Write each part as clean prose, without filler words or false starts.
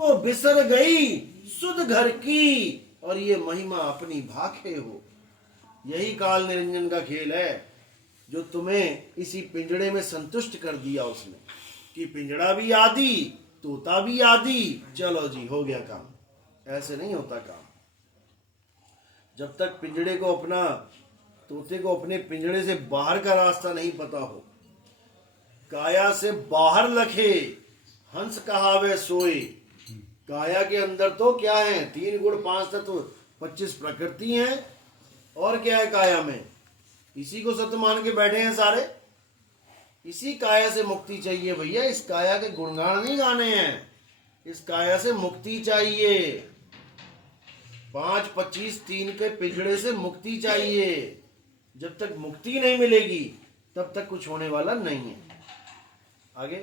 वो बिसर गई सुध घर की और ये महिमा अपनी भाखे हो। यही काल निरंजन का खेल है जो तुम्हें इसी पिंजड़े में संतुष्ट कर दिया उसने कि पिंजड़ा भी आदि तोता भी आदि, चलो जी हो गया काम। ऐसे नहीं होता काम। जब तक पिंजड़े को अपना तोते को अपने पिंजड़े से बाहर का रास्ता नहीं पता हो, काया से बाहर लखे हंस कहावे सोए। काया के अंदर तो क्या है, 3 गुण 5 तत्व 25 प्रकृति हैं, और क्या है काया में, इसी को सत्य मान के बैठे हैं सारे। इसी काया से मुक्ति चाहिए भैया। इस काया के गुणगान नहीं गाने हैं, इस काया से मुक्ति चाहिए। 5 25 3 के पिंजड़े से मुक्ति चाहिए। जब तक मुक्ति नहीं मिलेगी तब तक कुछ होने वाला नहीं है। आगे,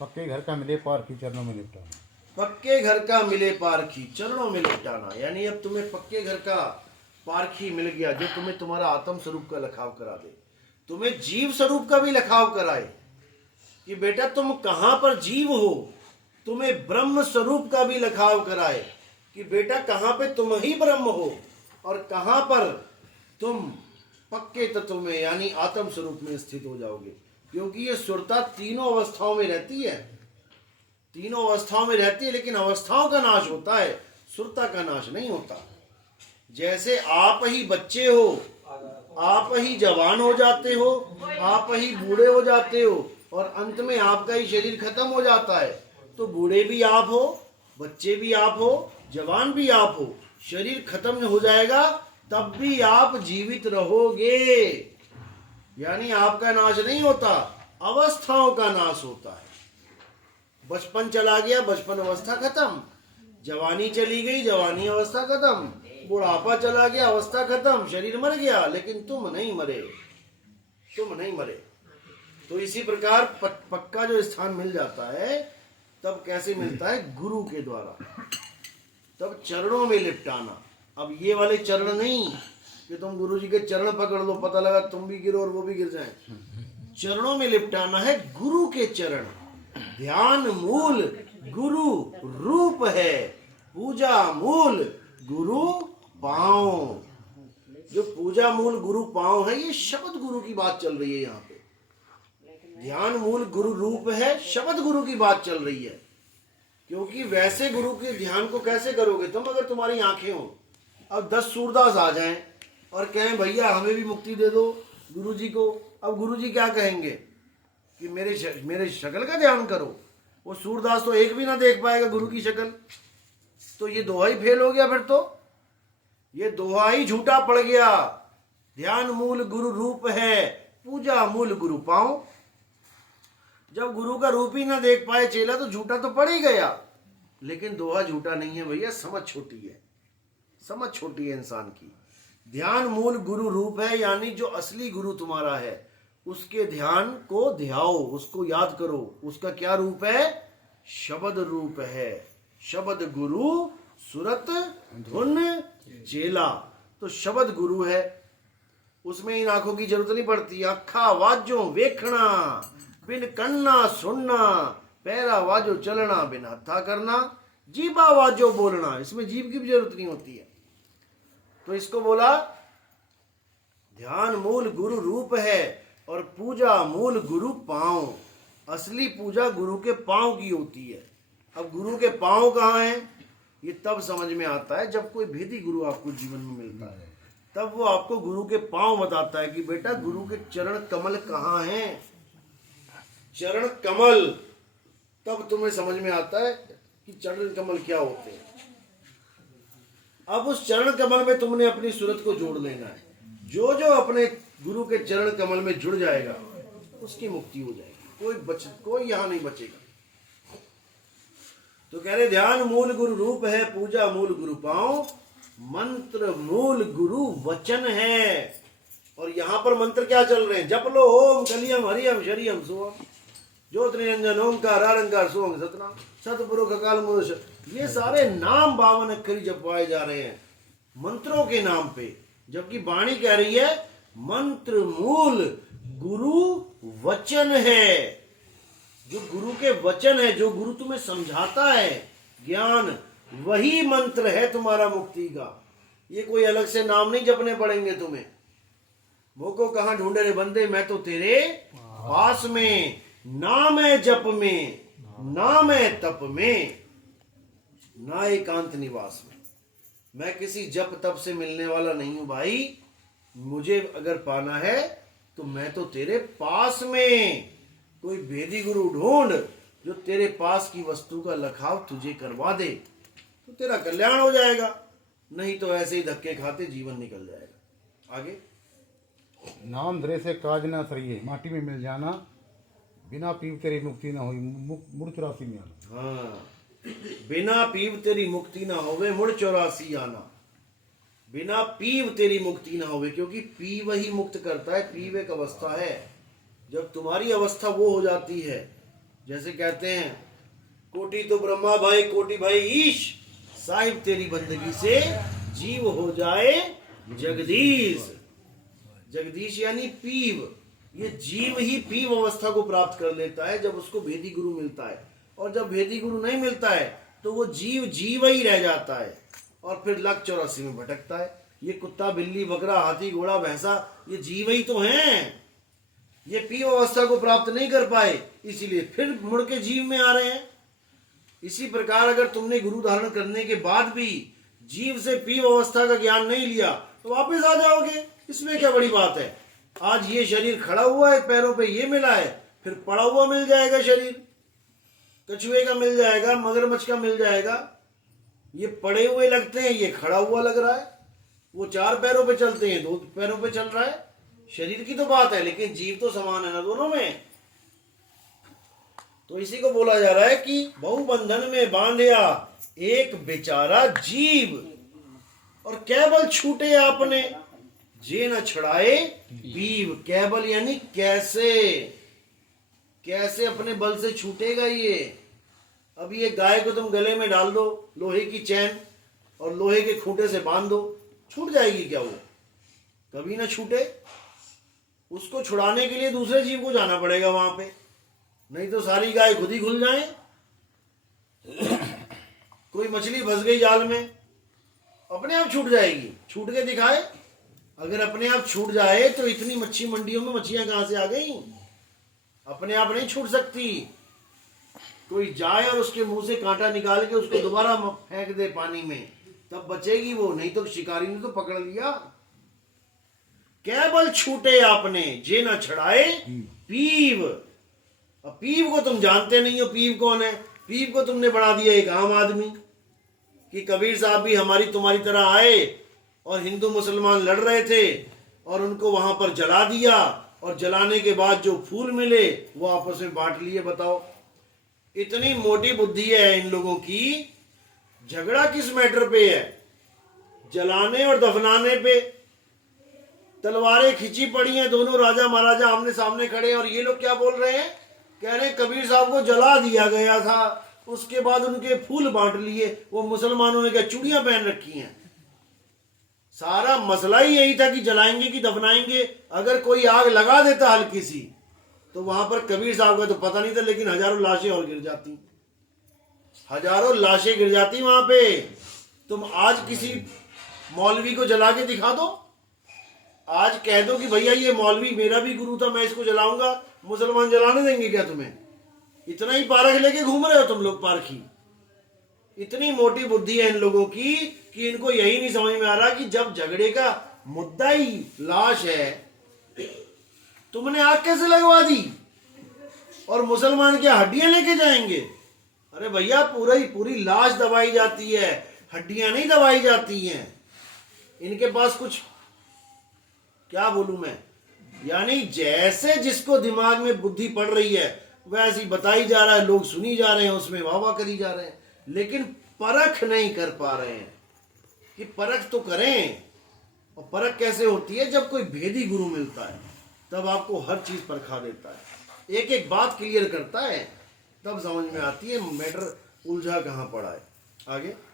पक्के घर का मिले पारखी चरणों में लिपटाना। पक्के घर का मिले पारखी चरणों में लिपटाना, यानी अब तुम्हें पक्के घर का पारखी मिल गया जो तुम्हें तुम्हारा आत्म स्वरूप का लखाव करा दे, तुम्हें जीव स्वरूप का भी लखाव कराए कि बेटा तुम कहां पर जीव हो। तुम्हें ब्रह्म स्वरूप का भी लखाव कराए कि बेटा कहां पे तुम ही ब्रह्म हो और कहां पर तुम पक्के तत्व में यानी आत्म स्वरूप में स्थित हो जाओगे। क्योंकि ये सुरता तीनों अवस्थाओं में रहती है, तीनों अवस्थाओं में रहती है, लेकिन अवस्थाओं का नाश होता है, सुरता का नाश नहीं होता। जैसे आप ही बच्चे हो, आप ही जवान हो जाते हो, आप ही बूढ़े हो जाते हो और अंत में आपका ही शरीर खत्म हो जाता है। तो बूढ़े भी आप हो, बच्चे भी आप हो, जवान भी आप हो, शरीर खत्म हो जाएगा तब भी आप जीवित रहोगे। यानी आपका नाश नहीं होता, अवस्थाओं का नाश होता है। बचपन चला गया, बचपन अवस्था खत्म। जवानी चली गई, जवानी अवस्था खत्म। बुढ़ापा चला गया, अवस्था खत्म, शरीर मर गया, लेकिन तुम नहीं मरे, तुम नहीं मरे। तो इसी प्रकार पक्का जो स्थान मिल जाता है तब कैसे मिलता है, गुरु के द्वारा। तब चरणों में लिपटाना। अब ये वाले चरण नहीं कि तुम गुरु जी के चरण पकड़ लो, पता लगा तुम भी गिरो और वो भी गिर जाए। चरणों में लिपटाना है गुरु के चरण। ध्यान मूल गुरु रूप है, पूजा मूल गुरु पांव। जो पूजा मूल गुरु पांव है, ये शब्द गुरु की बात चल रही है यहाँ पे। ध्यान मूल गुरु रूप है, शब्द गुरु की बात चल रही है। क्योंकि वैसे गुरु के ध्यान को कैसे करोगे तुम, अगर तुम्हारी आंखें हो। अब 10 सूरदास आ जाएं और कहें भैया हमें भी मुक्ति दे दो गुरु जी को। अब गुरु जी क्या कहेंगे कि मेरे शक्ल का ध्यान करो। वो सूरदास तो एक भी ना देख पाएगा गुरु की शक्ल, तो ये दोहा ही फेल हो गया। फिर तो ये दोहा ही झूठा पड़ गया। ध्यान मूल गुरु रूप है, पूजा मूल गुरु पांव। जब गुरु का रूप ही ना देख पाए चेला तो झूठा तो पड़ ही गया। लेकिन दोहा झूठा नहीं है भैया, समझ छोटी है, समझ छोटी है इंसान की। ध्यान मूल गुरु रूप है, यानी जो असली गुरु तुम्हारा है उसके ध्यान को ध्याओ, उसको याद करो। उसका क्या रूप है, शब्द रूप है। शब्द गुरु सुरत धुन चेला। तो शब्द गुरु है, उसमें इन आंखों की जरूरत नहीं पड़ती। अखा वाजो वेखना बिन कन्ना सुनना, पैरा वाजो चलना बिन हत्था करना, जीबा वाजो बोलना, इसमें जीव की भी जरूरत नहीं होती है। तो इसको बोला ध्यान मूल गुरु रूप है और पूजा मूल गुरु पांव। असली पूजा गुरु के पांव की होती है। अब गुरु के पांव कहाँ हैं, ये तब समझ में आता है जब कोई भेदी गुरु आपको जीवन में मिलता है। तब वो आपको गुरु के पांव बताता है कि बेटा गुरु के चरण कमल कहाँ हैं। चरण कमल, तब तुम्हें समझ में आता है कि चरण कमल क्या होते हैं। अब उस चरण कमल में तुमने अपनी सूरत को जोड़ लेना है। जो जो अपने गुरु के चरण कमल में जुड़ जाएगा उसकी मुक्ति हो जाएगी। कोई यहां नहीं बचेगा। तो कह रहे ध्यान मूल गुरु रूप है, पूजा मूल गुरु पांव, मंत्र मूल गुरु वचन है। और यहां पर मंत्र क्या चल रहे हैं, जप लो ओम कलियम हरियम शरियम सोम ज्योत निरंजन ओंकार आरंकार सोम सतनाम सतपुरुष अकाल मूर्त। ये सारे नाम 52 अक्षरी जपवाए जा रहे हैं मंत्रों के नाम पे। जबकि वाणी कह रही है मंत्र मूल गुरु वचन है। जो गुरु के वचन है, जो गुरु तुम्हें समझाता है ज्ञान, वही मंत्र है तुम्हारा मुक्ति का। ये कोई अलग से नाम नहीं जपने पड़ेंगे तुम्हें। मोको कहाँ ढूंढे रे बंदे, मैं तो तेरे पास में, नाम है जप में, नाम है तप में, ना एकांत निवास में। मैं किसी जप तप से मिलने वाला नहीं हूं भाई। मुझे अगर पाना है तो मैं तो तेरे पास में। कोई भेदी गुरु ढूंढ जो तेरे पास की वस्तु का लखाव तुझे करवा दे, तो तेरा कल्याण हो जाएगा। नहीं तो ऐसे ही धक्के खाते जीवन निकल जाएगा। आगे, नाम धरे से काज ना सरिये, माटी में मिल जाना, बिना पीव तेरी मुक्ति ना हुई, मुड़ 84 में आना। हाँ, बिना पीव तेरी मुक्ति ना होवे, मुड़ 84 आना। बिना पीव तेरी मुक्ति ना होवे, क्योंकि पीव ही मुक्त करता है। पीव एक अवस्था है, जब तुम्हारी अवस्था वो हो जाती है, जैसे कहते हैं कोटि तो ब्रह्मा भाई, कोटि भाई ईश, साहिब तेरी बंदगी से जीव हो जाए जगदीश। जगदीश यानी पीव। ये जीव ही पीव अवस्था को प्राप्त कर लेता है जब उसको भेदी गुरु मिलता है। और जब भेदी गुरु नहीं मिलता है तो वो जीव जीव ही रह जाता है और फिर लाख 84 में भटकता है। ये कुत्ता, बिल्ली, बकरा, हाथी, घोड़ा, भैंसा, ये जीव ही तो हैं। ये पीव अवस्था को प्राप्त नहीं कर पाए, इसीलिए फिर मुड़ के जीव में आ रहे हैं। इसी प्रकार अगर तुमने गुरु धारण करने के बाद भी जीव से पीव अवस्था का ज्ञान नहीं लिया तो वापस आ जाओगे। इसमें क्या बड़ी बात है। आज ये शरीर खड़ा हुआ है, पैरों पे ये मिला है, फिर पड़ा हुआ मिल जाएगा शरीर, कछुए का मिल जाएगा, मगरमच्छ का मिल जाएगा। ये पड़े हुए लगते हैं, ये खड़ा हुआ लग रहा है। वो 4 पैरों पे चलते हैं, 2 पैरों पे चल रहा है। शरीर की तो बात है, लेकिन जीव तो समान है ना दोनों में। तो इसी को बोला जा रहा है कि बहुबंधन में बांधिया एक बेचारा जीव, और केवल छूटे आपने जे न छड़ाए पीव। केवल यानी कैसे, कैसे अपने बल से छूटेगा ये। अब ये गाय को तुम गले में डाल दो लोहे की चैन और लोहे के खूंटे से बांध दो, छूट जाएगी क्या? वो कभी ना छूटे। उसको छुड़ाने के लिए दूसरे जीव को जाना पड़ेगा वहां पे, नहीं तो सारी गाय खुद ही खुल जाए। कोई मछली फंस गई जाल में, अपने आप छूट जाएगी। छूट के दिखाए। अगर अपने आप छूट जाए तो इतनी मच्छी मंडियों में मच्छियां कहां से आ गई? अपने आप नहीं छूट सकती। कोई जाए और उसके मुंह से कांटा निकाल के उसको दोबारा फेंक दे पानी में, तब बचेगी वो, नहीं तो शिकारी ने तो पकड़ लिया। केवल छूटे आपने जे न छड़ाए पीव। अब पीव को तुम जानते नहीं हो, पीव कौन है? पीव को तुमने बना दिया एक आम आदमी, कि कबीर साहब भी हमारी तुम्हारी तरह आए और हिंदू मुसलमान लड़ रहे थे और उनको वहां पर जला दिया, और जलाने के बाद जो फूल मिले वो आपस में बांट लिए। बताओ, इतनी मोटी बुद्धि है इन लोगों की। झगड़ा किस मैटर पे है? जलाने और दफनाने पे। तलवारें खिंची पड़ी हैं, दोनों राजा महाराजा आमने सामने खड़े, और ये लोग क्या बोल रहे हैं? कह रहे हैं कबीर साहब को जला दिया गया था, उसके बाद उनके फूल बांट लिए। वो मुसलमानों ने क्या चूड़ियां पहन रखी हैं? सारा मसला ही यही था कि जलाएंगे कि दफनाएंगे। अगर कोई आग लगा देता हल्की सी तो वहां पर कबीर साहब का तो पता नहीं था, लेकिन हजारों लाशें और गिर जाती, हजारों लाशें गिर जाती वहां पे। तुम आज किसी मौलवी को जला के दिखा दो, आज कह दो कि भैया ये मौलवी मेरा भी गुरु था, मैं इसको जलाऊंगा, मुसलमान जलाने देंगे क्या तुम्हें? इतना ही पारख लेके घूम रहे हो तुम लोग, पारखी। इतनी मोटी बुद्धि है इन लोगों की कि इनको यही नहीं समझ में आ रहा कि जब झगड़े का मुद्दा ही लाश है, तुमने आग कैसे लगवा दी? और मुसलमान क्या हड्डियां लेके जाएंगे? अरे भैया पूरी लाश दबाई जाती है, हड्डियां नहीं दबाई जाती हैं। इनके पास कुछ, क्या बोलूं मैं, यानी जैसे जिसको दिमाग में बुद्धि पड़ रही है वैसी बताई जा रहा है, लोग सुनी जा रहे हैं, उसमें वाह वाह करी जा रहे हैं, लेकिन परख नहीं कर पा रहे हैं कि परख तो करें। और परख कैसे होती है? जब कोई भेदी गुरु मिलता है तब आपको हर चीज परखा देता है, एक एक बात क्लियर करता है, तब समझ में आती है मैटर उलझा कहां पड़ा है। आगे